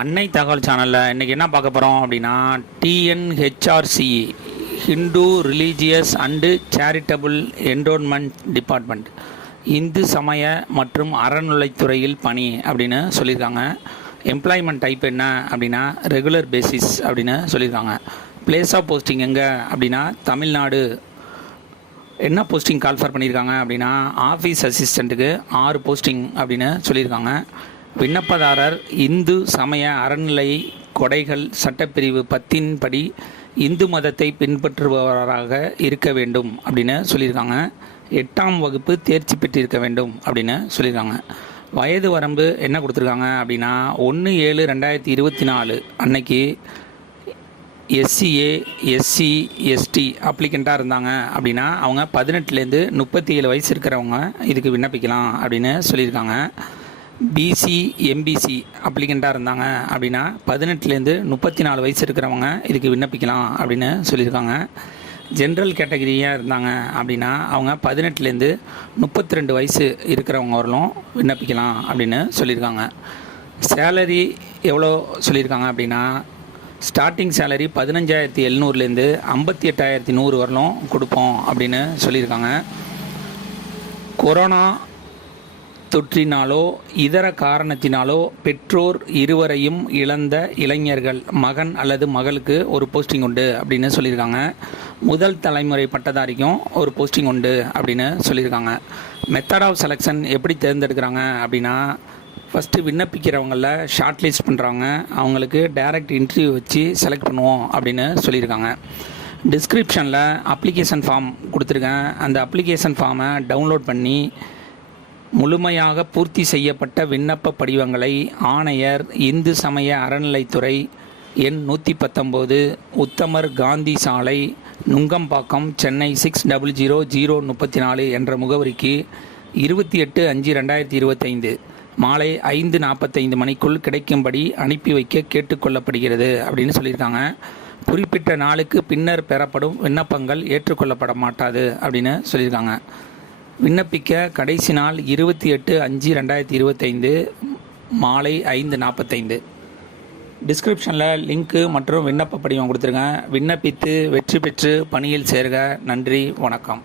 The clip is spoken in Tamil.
அன்னை தகவல் சேனலில் இன்றைக்கி என்ன பார்க்க போகிறோம் அப்படின்னா TNHRC Hindu religious and charitable enrolment department Hindu சமய மற்றும் அறநிலைத்துறையில் பணி அப்படின்னு சொல்லியிருக்காங்க. எம்ப்ளாய்மெண்ட் டைப் என்ன அப்படின்னா ரெகுலர் பேசிஸ் அப்படின்னு சொல்லியிருக்காங்க. பிளேஸ் ஆஃப் போஸ்டிங் எங்கே அப்படின்னா தமிழ்நாடு. என்ன போஸ்டிங் கால்ஃபர் பண்ணியிருக்காங்க அப்படின்னா ஆஃபீஸ் அசிஸ்டண்ட்டுக்கு 6 போஸ்டிங் அப்படின்னு சொல்லியிருக்காங்க. விண்ணப்பதாரர் இந்து சமய அறநிலை கொடைகள் சட்டப்பிரிவு 10 படி இந்து மதத்தை பின்பற்றுபவராக இருக்க வேண்டும் அப்படின்னு சொல்லியிருக்காங்க. 8ஆம் வகுப்பு தேர்ச்சி பெற்றிருக்க வேண்டும் அப்படின்னு சொல்லியிருக்காங்க. வயது வரம்பு என்ன கொடுத்துருக்காங்க அப்படின்னா 1/7/2024 அன்னைக்கு எஸ்சிஏ எஸ்சி எஸ்டி அப்ளிகண்ட்டாக இருந்தாங்க அப்படின்னா அவங்க 18லேருந்து 37 வயசு இருக்கிறவங்க இதுக்கு விண்ணப்பிக்கலாம் அப்படின்னு சொல்லியிருக்காங்க. பிசி எம்பிசி அப்ளிகண்ட்டாக இருந்தாங்க அப்படின்னா 18லேருந்து 34 வயசு இருக்கிறவங்க இதுக்கு விண்ணப்பிக்கலாம் அப்படின்னு சொல்லியிருக்காங்க. ஜென்ரல் கேட்டகரியாக இருந்தாங்க அப்படின்னா அவங்க 18லேருந்து 32 வயசு இருக்கிறவங்க வரலும் விண்ணப்பிக்கலாம் அப்படின்னு சொல்லியிருக்காங்க. சேலரி எவ்வளோ சொல்லியிருக்காங்க அப்படின்னா ஸ்டார்டிங் சேலரி 15,700லேருந்து 58,100 வரலும் கொடுப்போம் அப்படின்னு சொல்லியிருக்காங்க. கொரோனா தொற்றினாலோ இதர காரணத்தினாலோ பெற்றோர் இருவரையும் இழந்த இளைஞர்கள் மகன் அல்லது மகளுக்கு ஒரு போஸ்டிங் உண்டு அப்படின்னு சொல்லியிருக்காங்க. முதல் தலைமுறை பட்டதாரிக்கும் ஒரு போஸ்டிங் உண்டு அப்படின்னு சொல்லியிருக்காங்க. மெத்தட் ஆஃப் செலெக்ஷன் எப்படி தேர்ந்தெடுக்கிறாங்க அப்படின்னா ஃபஸ்ட்டு விண்ணப்பிக்கிறவங்கள ஷார்ட் லிஸ்ட் பண்ணுறாங்க. அவங்களுக்கு டைரக்ட் இன்டர்வியூ வச்சு செலக்ட் பண்ணுவோம் அப்படின்னு சொல்லியிருக்காங்க. டிஸ்கிரிப்ஷனில் அப்ளிகேஷன் ஃபார்ம் கொடுத்துருக்கேன். அந்த அப்ளிகேஷன் ஃபார்மை டவுன்லோட் பண்ணி முழுமையாக பூர்த்தி செய்யப்பட்ட விண்ணப்ப படிவங்களை ஆணையர் இந்து சமய அறநிலைத்துறை எண் 119 உத்தமர் காந்தி சாலை நுங்கம்பாக்கம் சென்னை 600034 என்ற முகவரிக்கு 28/5/2025 மாலை 5:45 மணிக்குள் கிடைக்கும்படி அனுப்பி வைக்க கேட்டுக்கொள்ளப்படுகிறது அப்படின்னு சொல்லியிருக்காங்க. குறிப்பிட்ட நாளுக்கு பின்னர் பெறப்படும் விண்ணப்பங்கள் ஏற்றுக்கொள்ளப்பட மாட்டாது அப்படின்னு சொல்லியிருக்காங்க. விண்ணப்பிக்க கடைசி நாள் 28/5/2025 மாலை 5:45. டிஸ்கிரிப்ஷனில் லிங்க்கு மற்றும் விண்ணப்ப படிவம் கொடுத்துருங்க. விண்ணப்பித்து வெற்றி பெற்று பணியில் சேர்க. நன்றி, வணக்கம்.